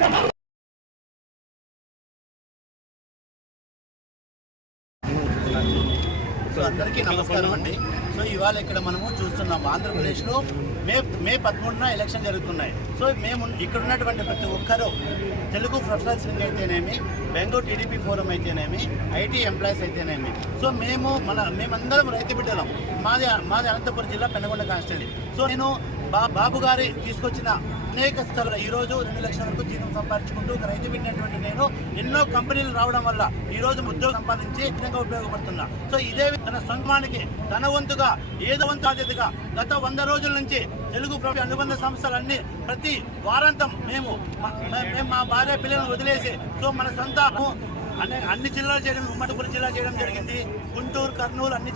Come on. అందరికీ నమస్కారం. అండి సో ఇవాళ ఇక్కడ మనము చూస్తున్నాం ఆంధ్రప్రదేశ్లో మే మే పదమూడున ఎలక్షన్ జరుగుతున్నాయి. సో మేము ఇక్కడ ఉన్నటువంటి ప్రతి ఒక్కరూ తెలుగు ప్రొఫెషనల్స్ అయితేనేమి బెంగళూరు టీడీపీ ఫోరం అయితేనేమి ఐటీ ఎంప్లాయీస్ అయితేనేమి. సో మేము మన మేమందరం రైతు బిడ్డలం. మాది మాది అనంతపురం జిల్లా పెనగొండ కాన్స్టిట్యూన్సీ సో నేను బాబు గారి తీసుకొచ్చిన అనేక స్థలాలు. ఈరోజు రెండు లక్షల వరకు జీతం సంపాదించుకుంటూ ఒక రైతు పెట్టినటువంటి నేను ఎన్నో కంపెనీలు రావడం వల్ల ఈ రోజు ఉద్యోగం సంపాదించి విధంగా ఉపయోగపడుతున్నా. సో ఇదే తన సొంతమానికి తన వంతుగా ఏదో వంతు బాధ్యతగా గత వంద రోజుల నుంచి తెలుగు ప్రభుత్వ అనుబంధ సంస్థలన్నీ ప్రతి వారాంతం మేము మేము మా భార్య పిల్లలను వదిలేసి సో మన సొంత అన్ని అన్ని జిల్లాలు చేయడం ఉమ్మడిపురం జిల్లా చేయడం జరిగింది. గుంటూరు కర్నూలు అన్ని